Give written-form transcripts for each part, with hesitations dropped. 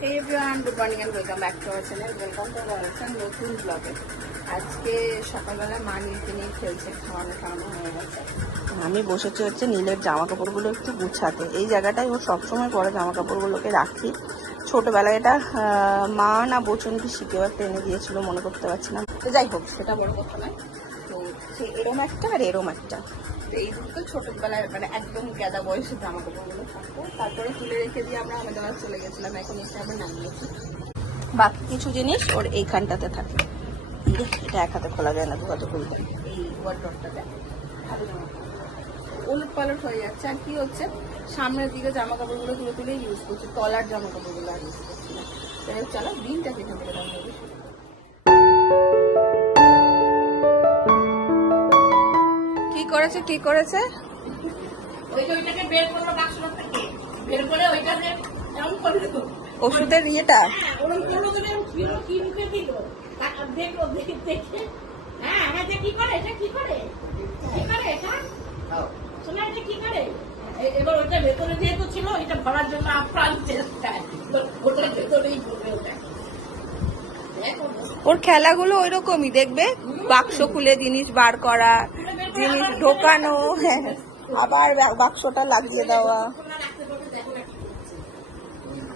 Hey everyone, good morning and welcome back to our channel. Welcome to our নতুন ব্লগে। আজকে সকালবেলা মা নীলকে নিয়ে খেলছে, খাওয়ানো হয়ে গেছে। আমি বসেছি হচ্ছে নীলের জামা কাপড়গুলো একটু গুছাতে। এই জায়গাটায় ও সবসময় পরে জামা কাপড়গুলোকে রাখি। ছোটবেলায় এটা মা না বচন কি শিখেও একটা এনে দিয়েছিল, মনে করতে পারছি না। তো যাই হোক, সেটা বড় কথা নয়। তো সে এরম একটা আর এরম একটা, এই দুটো ছোটবেলায় মানে একদম গাদা বয়সের জামা কাপড়গুলো থাকতো। তারপরে তুলে রেখে দিয়ে আমরা আমাদের চলে গেছিলাম। এখন এসে আমরা নামিয়েছি। বাকি কিছু জিনিস ওর এইখানটাতে থাকে। এটা এক হাতে খোলা যায় না, দু হাতে খুলতে। এই ওয়ার্ডরোবটাতে উলট পালট হয়ে যাচ্ছে। আর কি হচ্ছে, সামনের দিকে জামা কাপড়গুলো তুলে তুলে ইউজ করছি, তলার জামা কাপড়গুলো আর ইউজ করছি না। চলো দিনটা কেটে দেবে। কি করেছে ওষুধের ইয়েটা এবার ওইটা ভেতরে যেহেতু ছিল, এটা ভরার জন্য আপ্রাণ চেষ্টা, ওটার ভেতরেই পড়বে ওটা। ওর খেলাগুলো ওই রকমই, দেখবে বাক্স খুলে জিনিস বার করা, জিনিস ঢোকানো, আবার বাক্সটা লাগিয়ে দেওয়া,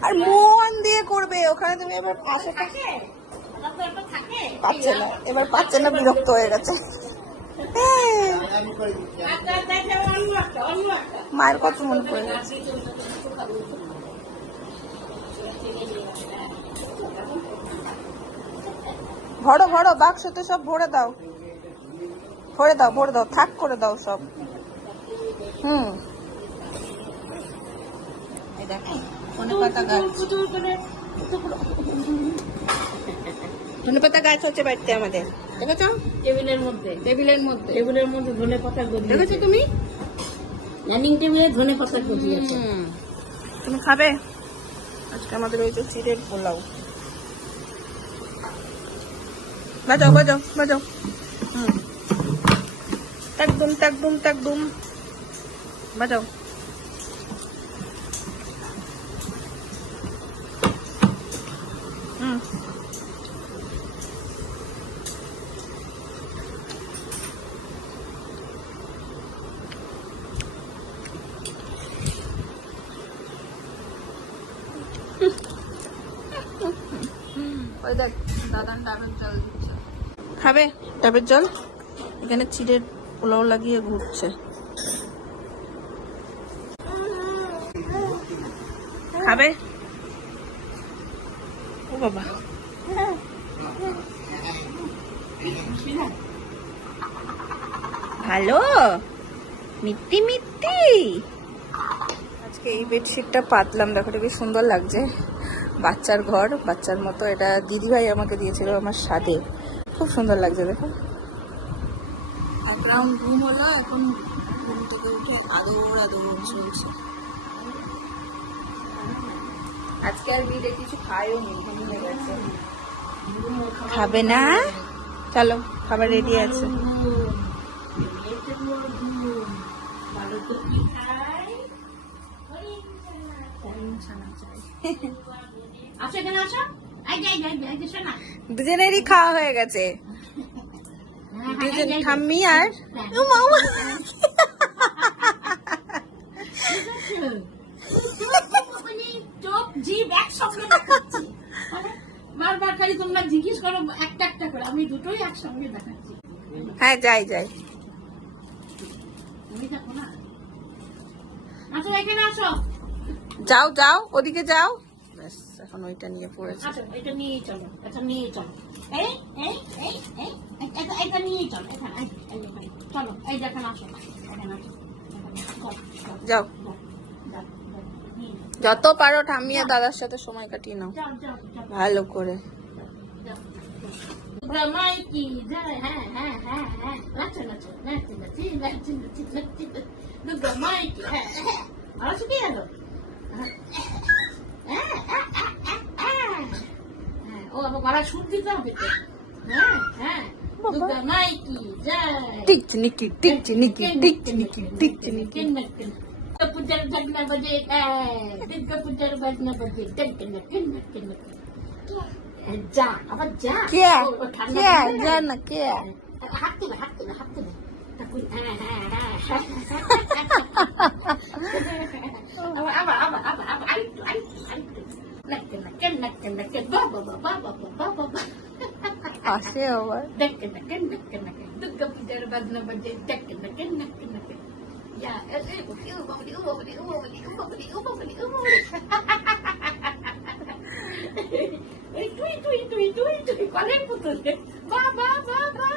আর মন দিয়ে করবে। ওখানে তুমি এবার পাচ্ছে না, এবার পাচ্ছে না, বিরক্ত হয়ে গেছে। মায়ের কত মনে পড়ে গেছে। ভরো ভরো, বাক্সতে সব ভরে দাও, ভরে দাও, থাক করে দাও সব। এই দেখো ধনেপাতা গাছ, ধনেপাতা গাছ হচ্ছে বাড়িতে আমাদের, দেখেছো? টেবিলের মধ্যে ধনেপাতা গজি দেখেছো তুমি? ডাইনিং টেবিলে ধনেপাতা গজি আছে। তুমি খাবে? আজকে আমাদের ওই যে চিড়ের পোলাও। বাজাও একদম বাজাও। ওই দেখ দাদা ডাবের জল দিচ্ছে। খাবে ডাবের জল? এখানে চিড়ের পোলাও লাগিয়ে ঘুরছে। খাবে? ও বাবা, ভালো মিট্টি। আজকে এই বেডশিটটা পাতলাম, দেখো বেশ সুন্দর লাগছে। বাচ্চার ঘর, বাচ্চার মতো। এটা দিদিভাই আমাকে দিয়েছিল আমার সাথে, খুব সুন্দর লাগছে। দেখো এক রাউন্ড ঘুম হলো, এখন ঘুম থেকে উঠে আদর চলছে। আজকে আর বিলে কিছু খায়ও নি, ঘুম হয়ে গেছে। খাবে না? চলো, খাবার রেডি আছে। দুজনেরই খাওয়া হয়ে গেছে, দুজন ঠাম্মি আর বারবার খালি তোমরা জিজ্ঞেস করো একটা একটা করে, আমি দুটোই একসঙ্গে দেখাচ্ছি। হ্যাঁ যাই দেখো না, আসো এখানে আসো, যাও ওদিকে যাও। ব্যাস, এখন ওইটা নিয়ে পড়েছে। এটা নিয়ে চলো, এটা নিয়ে চলো, এটা নিয়ে চলো, চলো এই দেখেন, আসো যাও, যত পারো ঠাম্মি আর দাদার সাথে সময় কাটিয়ে নাও ভালো করে। কি যায়, হ্যাঁ নাচো আরো কি গেলো। ও আবার গলা সুর দিতে হবে তো। पूजा बजना बजे दुर्गा पूजा बजना बजे जा अब जा क्या ओ, ঠান্ডা क्या পড়ে না? जाना क्या হাত তুলে তখন আবার আবার আবার আবার আরেকটু নাকে নাকে নাকে নাকে বাবা বাবা বাবা বাবা বাবা আসে আবার নাকে নাকে নাকে নাকে দুর্গা পূজার বাজনা বাজে নাকে নাকে নাকে নাকে ইয়া এই বলি ও বলি ও বলি ও বলি ও বলি ও বলি ও বলি এই তুই তুই তুই তুই তুই কলের পুতুলে বাবা বাবা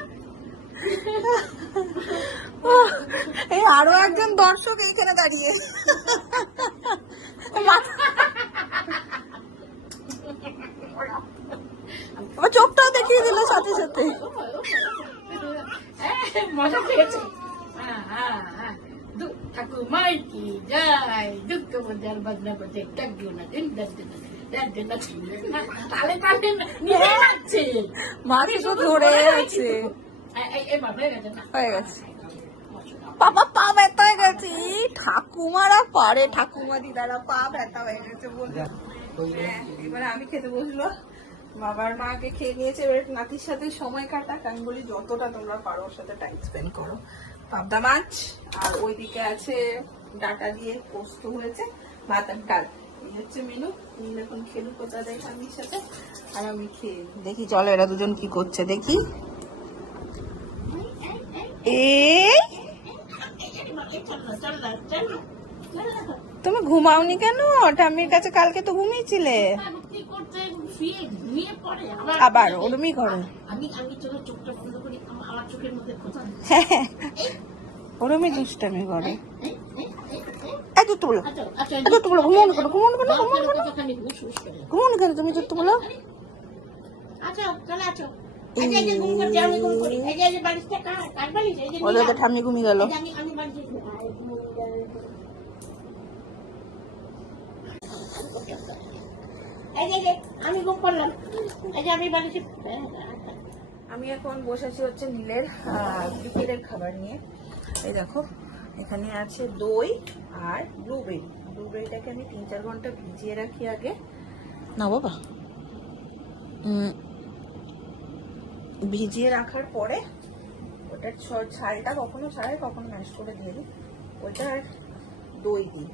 এই আরো একজন দর্শক এইখানে দাঁড়িয়ে আমার চোখটাও দেখিয়ে দিল সাথে সাথে মজা পেয়েছে ঠাকুমাই কি যাই দুঃখ মজার বাজনা বাজে ডাকবো না দিন তালে তালে নিয়ে যাচ্ছে মাকে তো ধরে আছে হয়ে গেছে বাবা পা ব্যথা হয়ে গেছে এই ঠাকুমারা পারে ঠাকুমা দিদারা পা ব্যথা হয়ে গেছে বলে এবারে আমি খেতে বসলো বাবার মাকে খেয়ে নিয়েছে এবার নাতির সাথে সময় কাটাক আমি বলি যতটা তোমরা পারো ওর সাথে টাইম স্পেন্ড করো পাবদা মাছ আর ওইদিকে আছে ডাটা দিয়ে পোস্ত হয়েছে ভাত আর ডাল এই হচ্ছে মেনু এখন খেলু কোথা দেয় স্বামীর সাথে আর আমি খেয়ে দেখি চলো এরা দুজন কি করছে দেখি এই তুমি ঘুমাওনি কেন ঠাম্মির কাছে কালকে তো ঘুমিয়েছিলে আবার ওরমই করো ওরমই দুষ্টামি করে এত তুলো এত তুলো ঘুমানো কেন ঘুমানো কেন ঘুমানো কেন তুমি তো তুলো ওদের তো ঠাম্মি ঘুমিয়ে গেল আমি ঘুম করলাম আমি বাড়িতে আমি এখন বসেছি হচ্ছে নীলের বিকেলের খাবার নিয়ে এই দেখো এখানে আছে দই আর ব্লুবেরিটাকে আমি 3-4 ঘন্টা ভিজিয়ে রাখি আগে না বাবা ভিজিয়ে রাখার পরে ওটার ছালটা কখনো ছাড়াই কখনো ম্যাশ করে দিয়ে দিই ওইটা আর দই দিই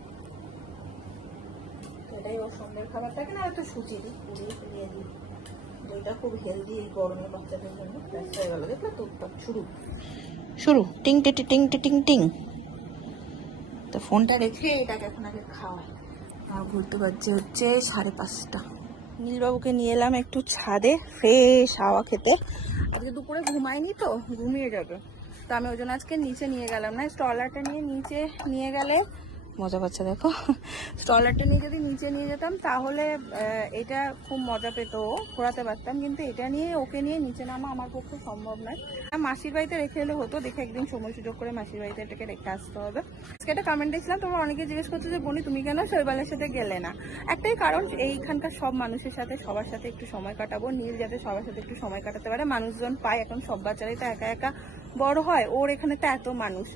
এটাই ওর সন্ধ্যের খাবার থাকে না হয়তো সুজি দিই ফুলিয়ে দিই দইটা খুব হেলদি এই গরমে বাচ্চাদের জন্য ব্যস্ত হয়ে গেল দেখলো তো শুরু টিং টি টিং টি টিং টিং তো ফোনটা রেখে এটাকে এখন আগে খাওয়াই আর ঘুরতে পারছে হচ্ছে 5:30 নীলবাবুকে নিয়ে এলাম একটু ছাদে ফ্রেশ হাওয়া খেতে আজকে দুপুরে ঘুমায়নি তো ঘুমিয়ে যাবে তো আমি ওই জন্য আজকে নিচে নিয়ে গেলাম না স্ট্রলারটা নিয়ে নিচে নিয়ে গেলে মজা পাচ্ছে দেখো স্ট্রলারটা নিয়ে যদি নিচে নিয়ে যেতাম তাহলে এটা খুব মজা পেত ঘোরাতে পারতাম কিন্তু এটা নিয়ে ওকে নিয়ে নিচে নামা আমার পক্ষে সম্ভব নয় মাসির বাড়িতে রেখে এলে হতো দেখে একদিন সময় সুযোগ করে মাসির বাড়িতে এটাকে রেখে আসতে হবে আজকে একটা কমেন্ট দেখছিলাম তোমরা অনেকে জিজ্ঞেস করছো যে বনি তুমি কেন শৈবালের সাথে গেলে না একটাই কারণ এইখানকার সব মানুষের সাথে সবার সাথে একটু সময় কাটাবো নীল যাতে সবার সাথে একটু সময় কাটাতে পারে মানুষজন পায় এখন সব বাচ্চারাই তো একা একা বড় হয় ওর এখানে তো এত মানুষ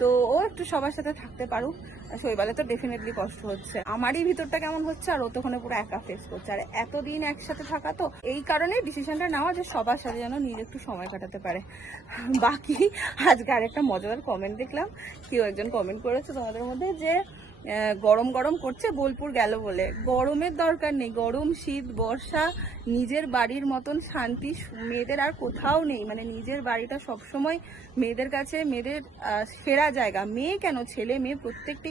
তো ও একটু সবার সাথে থাকতে পারুক শৈবালে তো ডেফিনেটলি কষ্ট হচ্ছে আমারই ভিতরটা কেমন হচ্ছে আর ও তো ওখানে পুরো একা ফেস করছে আর এতদিন একসাথে থাকা তো এই কারণে ডিসিশনটা নেওয়া যে সবার সাথে যেন নিজে একটু সময় কাটাতে পারে বাকি আজকে আরেকটা মজাদার কমেন্ট দেখলাম কেউ একজন কমেন্ট করেছে তোমাদের মধ্যে যে গরম গরম করছে বোলপুর গেল বলে গরমের দরকার নেই গরম শীত বর্ষা নিজের বাড়ির মতন শান্তি মেয়েদের আর কোথাও নেই মানে নিজের বাড়িটা সবসময় মেয়েদের কাছে মেয়েদের সেরা জায়গা মেয়ে কেন ছেলে মেয়ে প্রত্যেকটি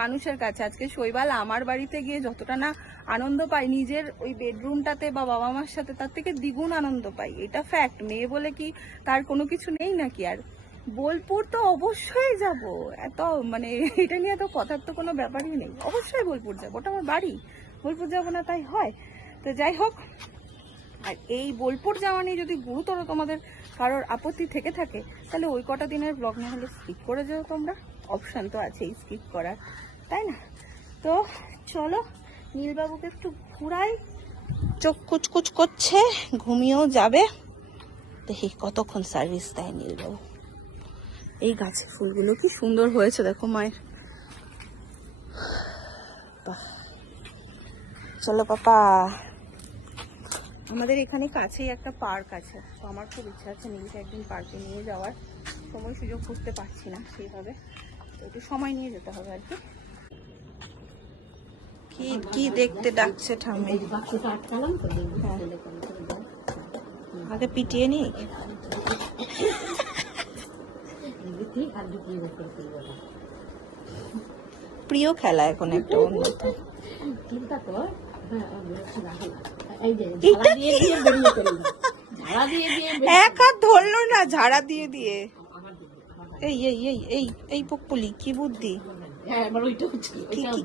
মানুষের কাছে আজকে শৈবাল আমার বাড়িতে গিয়ে যতটা না আনন্দ পাই নিজের ওই বেডরুমটাতে বা বাবা মার সাথে তার থেকে দ্বিগুণ আনন্দ পাই এটা ফ্যাক্ট মেয়ে বলে কি তার কোনো কিছু নেই নাকি আর বোলপুর তো অবশ্যই যাব এত মানে এটা নিয়ে তো কথার তো কোনো ব্যাপারই নেই অবশ্যই বোলপুর যাবো ওটা আমার বাড়ি বোলপুর যাবো না তাই হয় তো যাই হোক আর এই বোলপুর যাওয়া নিয়ে যদি গুরুতর তোমাদের কারোর আপত্তি থেকে থাকে তাহলে ওই কটা দিনের ব্লগ না হলে স্কিপ করে যাও তোমরা অপশান তো আছেই স্কিপ করার তাই না তো চলো নীলবাবুকে একটু ঘুরাই চোখ কুচকুচ করছে ঘুমিয়েও যাবে দেখি কতক্ষণ সার্ভিস দেয় নীলবাবু এই গাছের ফুলগুলো কি সুন্দর হয়েছে দেখো মায়ের বাহ, চলো পাপা। আমাদের এখানে কাছেই একটা পার্ক আছে, তো আমার খুব ইচ্ছা আছে নীলকে একদিন পার্কে নিয়ে যাওয়ার। সময় সুযোগ করতে পারছি না সেইভাবে, তো একটু সময় নিয়ে যেতে হবে আর কি। কি কি দেখতে ডাকছে ঠাম্মি? হ্যাঁ। আগে পিটিয়ে নি। প্রিয় খেলা এখন একটা অন্যতম। এক হাত ধরলো না, ঝাড়া দিয়ে দিয়ে। এই এই এই এই এই পুকপুলি, কি বুদ্ধি,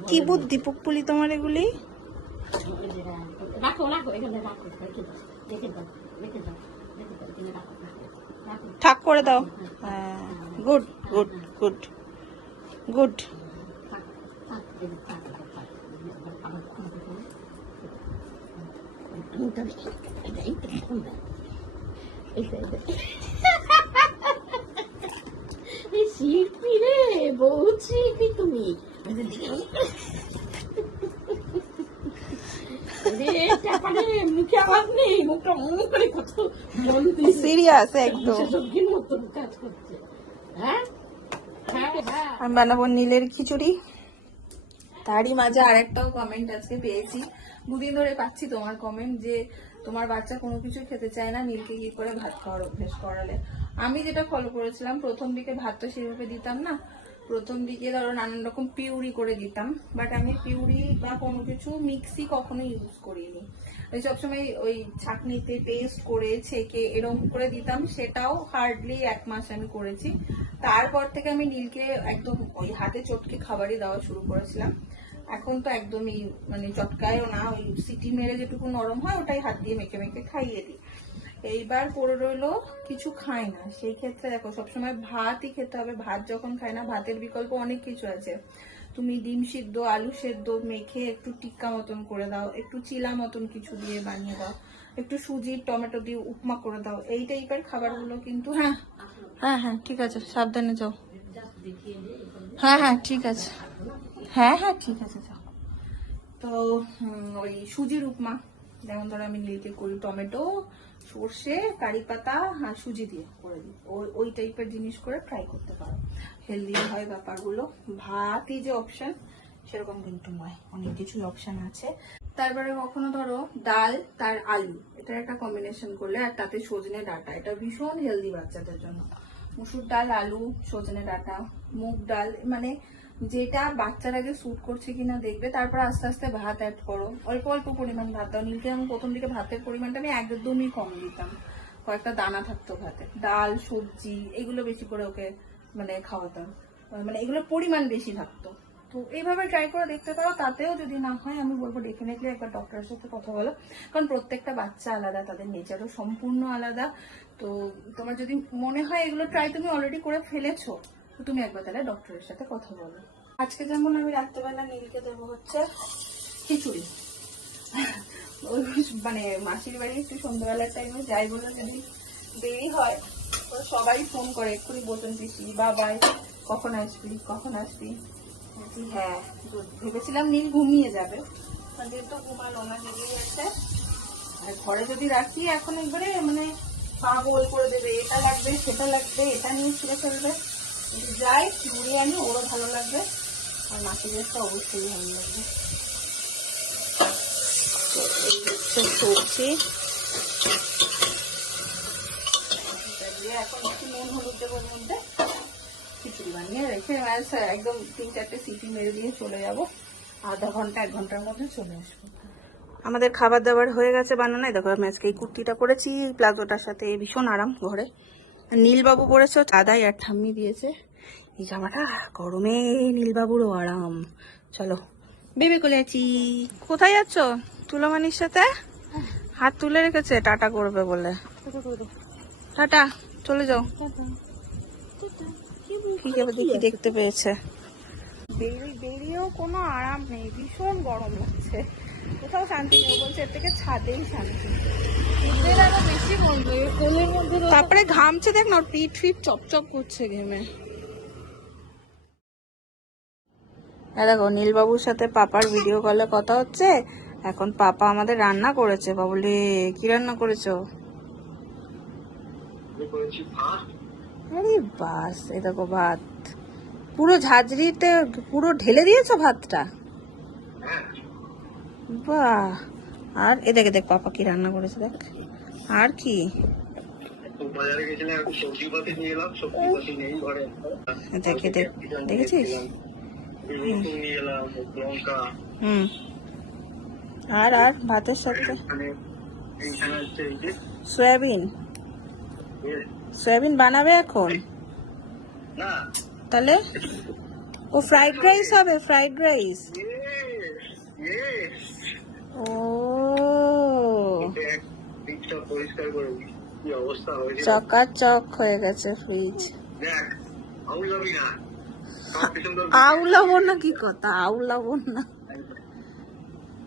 কি বুদ্ধি পুকপুলি তোমার এগুলি। ঠাক করে দাও। হ্যাঁ, গুড গুড গুড গুড। শিল্পী রে, বহুত শিল্পী তুমি। মুখে আওয়াজ নেই, মুখটা মনে করে কত সিরিয়াস একদম। কাজ করছে। হ্যাঁ, আমি বানাবো নীলের খিচুড়ি। তারই মাঝে আরেকটাও কমেন্ট আজকে পেয়েছি, দুদিন ধরে পাচ্ছি তোমার কমেন্ট যে তোমার বাচ্চা কোনো কিছু খেতে চায় না, নীলকে কি করে ভাত খাওয়ার অভ্যেস করালে। আমি যেটা ফলো করেছিলাম, প্রথম দিকে ভাতটা সেভাবে দিতাম না, প্রথম দিকে ধরো নানান রকম পিউরি করে দিতাম, বাট আমি পিউরি বা কোনো কিছু মিক্সি কখনো ইউজ করিনি। ওই সবসময় ওই ছাঁকনিতে পেস্ট করে ছেঁকে এরকম করে দিতাম, সেটাও হার্ডলি 1 মাস আমি করেছি। তারপর থেকে আমি নীলকে একদম ওই হাতে চটকে খাবারই দেওয়া শুরু করেছিলাম। এখন তো একদমই মানে চটকায়ও না, ওই সিটি মেরে যেটুকু নরম হয় ওটাই হাত দিয়ে মেখে মেখে খাইয়ে দিই। এইবার পড়ে রইলো কিছু খায় না, সেই ক্ষেত্রে দেখো সবসময় ভাতই খেতে হবে। ভাত যখন খায় না, ভাতের বিকল্প অনেক কিছু আছে। তুমি ডিম সিদ্ধ, আলু সেদ্ধ মেখে একটু টিক্কা মতন করে দাও, একটু চিলা মতন কিছু দিয়ে বানিয়ে দাও, একটু সুজি টমেটো দিয়ে উপমা করে দাও, এই টাইপের খাবারগুলো কিন্তু। হ্যাঁ হ্যাঁ হ্যাঁ ঠিক আছে, সাবধানে যাও। হ্যাঁ হ্যাঁ ঠিক আছে, হ্যাঁ হ্যাঁ ঠিক আছে যাও। তো ওই সুজির উপমা, যেমন ধরো আমি নীলকে করি টমেটো, সর্ষে, কারি পাতা আর সুজি দিয়ে করে দিই, ওই টাইপের জিনিস করে ট্রাই করতে পারো, হেলদি হয় ব্যাপারগুলো। ভাতই যে অপশন সেরকম কিন্তু নয়, অনেক কিছুই অপশন আছে। তারপরে কখনো ধরো ডাল তার আলু, এটার একটা কম্বিনেশন করলে, আর তাতে সজনে ডাঁটা, এটা ভীষণ হেলদি বাচ্চাদের জন্য। মুসুর ডাল, আলু, সজনে ডাঁটা, মুগ ডাল, মানে যেটা বাচ্চার আগে স্যুট করছে কিনা দেখবে, তারপর আস্তে আস্তে ভাত অ্যাড করো, অল্প অল্প পরিমাণ ভাত দাও। নীলকে আমি প্রথম দিকে ভাতের পরিমাণটা আমি একদমই কম দিতাম, কয়েকটা দানা থাকতো ভাতে। ডাল সবজি এগুলো বেশি করে ওকে মানে খাওয়াতাম, মানে এগুলোর পরিমাণ বেশি থাকতো। তো এইভাবে ট্রাই করে দেখতে পারো, তাতেও যদি না হয় আমি বলবো ডেফিনেটলি একবার ডক্টরের সাথে কথা বলো, কারণ প্রত্যেকটা বাচ্চা আলাদা, তাদের নেচারও সম্পূর্ণ আলাদা। তো তোমার যদি মনে হয় এগুলো ট্রাই তুমি অলরেডি করে ফেলেছো, তো তুমি একবার তাহলে ডক্টরের সাথে কথা বলো। আজকে যেমন আমি রাত্রেবেলা নীলকে দেবো হচ্ছে খিচুড়ি, ওই মানে মাসির বাড়ি একটু সন্ধ্যাবেলার টাইমে যাই বলে যদি দেরি হয়, তো সবাই ফোন করে, এক্ষুনি বলতেন পিসি বাবাই কখন আসবি কখন আসবি। হ্যাঁ, ভেবেছিলাম নীল ঘুমিয়ে যাবে, যেহেতু ঘুমালো না, জেগেই আছে। আর ঘরে যদি রাখি এখন একবারে মানে পাগল করে দেবে, এটা লাগবে সেটা লাগবে, এটা নিয়ে ছিঁড়ে ফেলবে। যাই ঘুরিয়ে আনি, ওরও ভালো লাগবে আর মাসিদের তো অবশ্যই ভালো লাগবে। এই হচ্ছে সবজি, এখন একটু নুন হলুদ দেবো মধ্যে, খিচুড়ি বানিয়ে রেখে একদম 3-4টে সিটি মেরে দিয়ে চলে যাব, আধা ঘন্টা 1 ঘন্টার মধ্যে চলে আসবো। আমাদের খাবার দাবার হয়ে গেছে বানানো। দেখো আমি আজকে এই কুর্তিটা পরেছি, প্লাজোটার সাথে ভীষণ আরাম ঘরে। নীলবাবু পরেছে, দাদাই আর ঠাম্মি দিয়েছে এই জামাটা, গরমে নীলবাবুরও আরাম। চলো বেবি কোলে আছি। কোথায় যাচ্ছ? তুলমানির সাথে হাত তুলে রেখেছে টাটা করবে বলে। টাটা, চলে যাও। কি দেখতে পেয়েছে, বেরিয়েও কোনো আরাম নেই, ভীষণ গরম লাগছে, কোথাও শান্তি নেই। বলছে এর থেকে ছাদেই শান্তি, বেশি বলবে। তারপরে ঘামছে, দেখ না পিঠ ফিট চপচপ করছে ঘেমে। দেখো নীলবাবুর সাথে পাপার ভিডিও কলে কথা হচ্ছে। এখন পাপা আমাদের রান্না করেছে। বাবুলে কি রান্না করেছো? আরে বাস, এই দেখো ভাত পুরো ঝাঁঝরিতে পুরো ঢেলে দিয়েছো ভাতটা। বাহ। আর এ দেখে দেখ পাপা কি রান্না করেছে দেখ। আর কি বাজারে গেছিলাম একটু সবজিপাতি নিয়ে এলাম, সবজিপাতি নেই ঘরে। দেখে দেখ, দেখেছিস? রসুন নিয়ে এলাম, লঙ্কা। হুম। আর আর ভাতের সাথে মানে এইখানে হচ্ছে এই যে সয়াবিন। সয়াবিন বানাবে এখন? না, তাহলে ও ফ্রাইড রাইস হবে, ফ্রাইড রাইস। ও দেখ ফ্রিজটা পরিষ্কার করে দিই, কি অবস্থা হয়েছে। চকাচক হয়ে গেছে ফ্রিজ। দেখ আউলাবি না, সব কিছু তোর আউলাবো না, কি কথা আউলাবো না।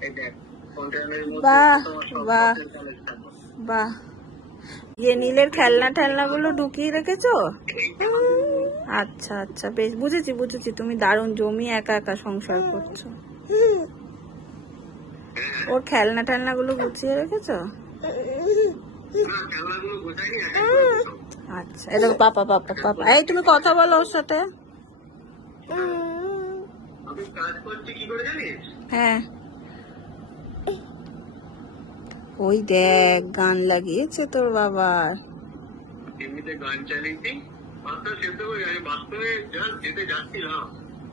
এই দেখ কন্টেনারের মধ্যে বাহ, তোমার সব বাহ। মাছের কালেকশন থাকবে। বাহ, ইয়ে নীলের খেলনা টেলনা গুলো ঢুকিয়ে রেখেছো? আচ্ছা আচ্ছা, বেশ, বুঝেছি বুঝেছি। তুমি দারুণ জমিয়ে একা একা সংসার করছো। ওর খেলনা টেলনা গুলো গুছিয়ে রেখেছো? না, খেলনাগুলো গোছাইনি, এক এক করে গোছাবো। আচ্ছা, এই দেখো পাপা পাপা পাপা, এই তুমি কথা বলো ওর সাথে। আমি কাজ করছি কি করে জানিস? হ্যাঁ, ওই দেখ গান লাগিয়েছে তোর বাবার। এমনিতে গান চালিয়েছি, ভাতটা সেদ্ধ হয়ে গেছে, বাস্তবে জাস্ট যেতে যাচ্ছিলাম।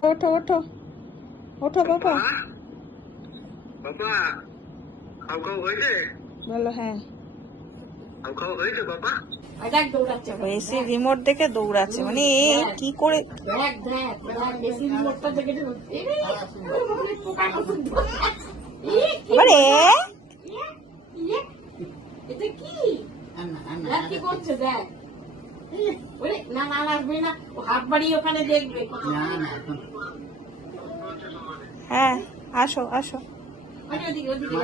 ওঠো ওঠো ওঠো বাবা। বাবা খাও খাও হয়েছে? বলো হ্যাঁ। খাও খাও হয়েছে বাবা? দেখ দৌড়াচ্ছে এসি রিমোট দেখে দৌড়াচ্ছে, মানে এ কি করে। দেখ দেখ দেখ বেশি রিমোটটা দেখে পোকা মতন আরে এটা কি দেখ কি করছে দেখ ওরে না না লাগবে না ও হাত বাড়িয়ে ওখানে দেখবে হ্যাঁ, আসো আসো। আরে ওদিকে ওদিকে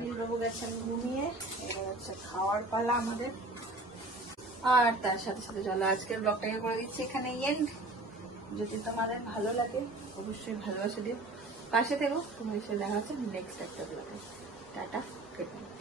নীলবাবু গেছেন ঘুমিয়ে, এবার হচ্ছে খাওয়ার পালা আমাদের। আর তার সাথে সাথে চলো আজকের ব্লগটাকে করে দিচ্ছি এখানে এন্ড। যদি তোমাদের ভালো লাগে অবশ্যই ভালোবাসা দিও, পাশে থেকো। তোমার সাথে দেখা হচ্ছে নেক্সট একটা ব্লগে। Tata, good night.